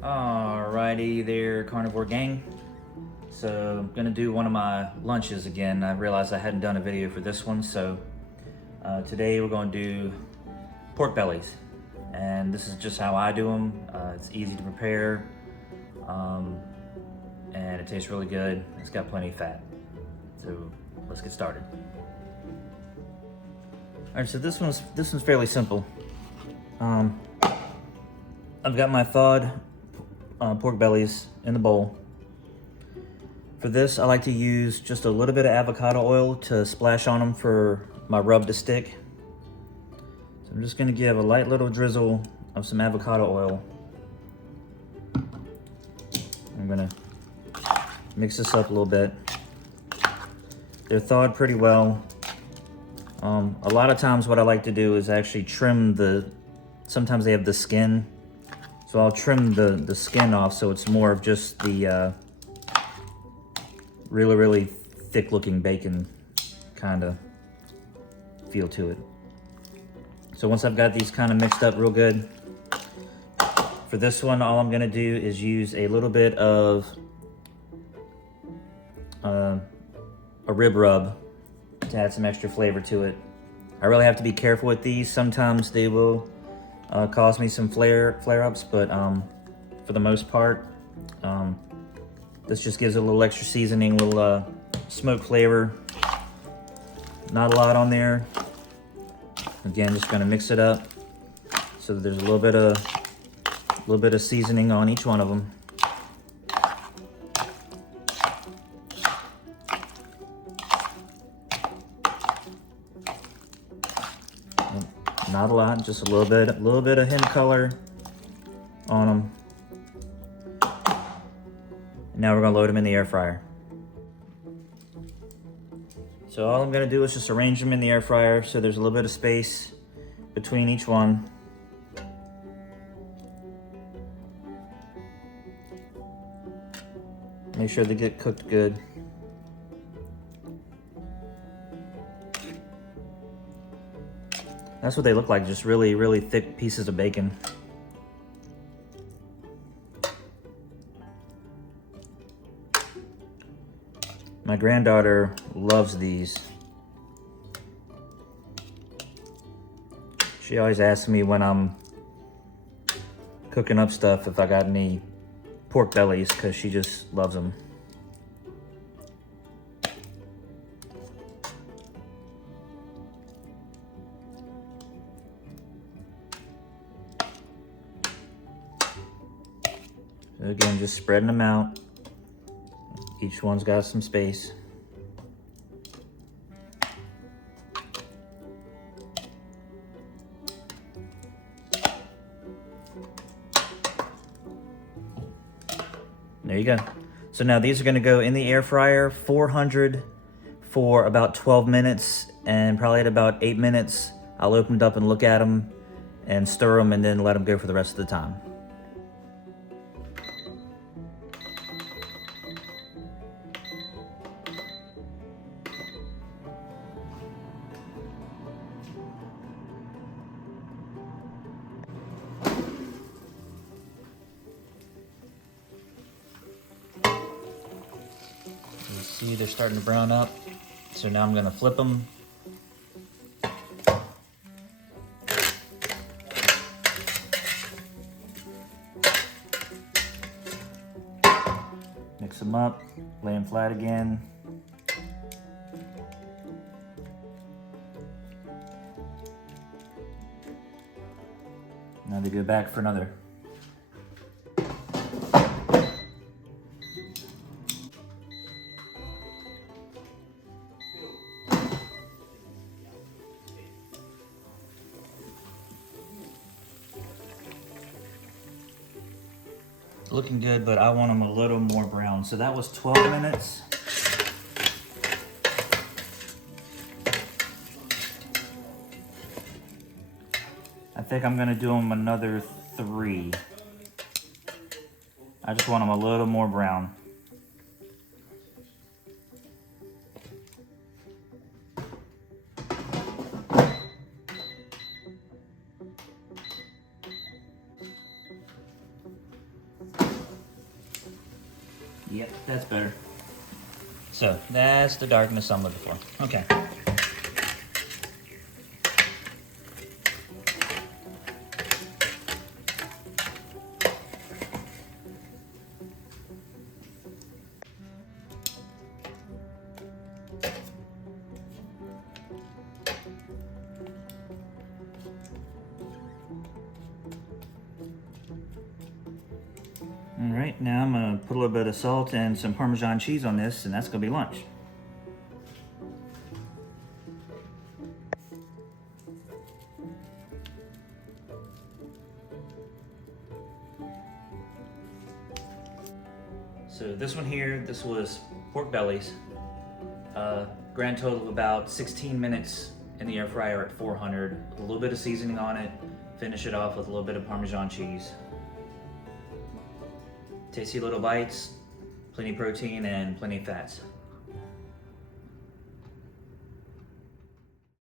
Alrighty there, carnivore gang. So I'm gonna do one of my lunches again. I realized I hadn't done a video for this one, so today we're gonna do pork bellies. And this is just how I do them. It's easy to prepare, and it tastes really good. It's got plenty of fat. So let's get started. All right, so this one's fairly simple. I've got my thawed pork bellies in the bowl. For this, I like to use just a little bit of avocado oil to splash on them for my rub to stick. So I'm just gonna give a light little drizzle of some avocado oil. I'm gonna mix this up a little bit. They're thawed pretty well. A lot of times what I like to do is actually trim sometimes they have the skin. So I'll trim the skin off so it's more of just the really, really thick looking bacon kind of feel to it. So once I've got these kind of mixed up real good, for this one, all I'm gonna do is use a little bit of a rib rub to add some extra flavor to it. I really have to be careful with these. Sometimes they will cause me some flare-ups, but for the most part, this just gives it a little extra seasoning, a little smoke flavor. Not a lot on there. Again, just gonna mix it up so that there's a little bit of seasoning on each one of them. Not a lot, just a little bit of hint color on them. Now we're gonna load them in the air fryer. So all I'm gonna do is just arrange them in the air fryer so there's a little bit of space between each one. Make sure they get cooked good. That's what they look like, just really, really thick pieces of bacon. My granddaughter loves these. She always asks me when I'm cooking up stuff if I got any pork bellies, because she just loves them. So again, just spreading them out. Each one's got some space. There you go. So now these are gonna go in the air fryer, 400 for about 12 minutes, and probably at about 8 minutes, I'll open it up and look at them and stir them and then let them go for the rest of the time. You see they're starting to brown up. So now I'm gonna flip them. Mix them up, lay them flat again. Now they go back for another. Looking good, but I want them a little more brown. So that was 12 minutes. I think I'm gonna do them another 3. I just want them a little more brown. Yep, that's better. So that's the darkness I'm looking for. Okay. All right, now I'm gonna put a little bit of salt and some Parmesan cheese on this, and that's gonna be lunch. So this one here, this was pork bellies. Grand total of about 16 minutes in the air fryer at 400. A little bit of seasoning on it. Finish it off with a little bit of Parmesan cheese. Tasty little bites, plenty of protein and plenty of fats.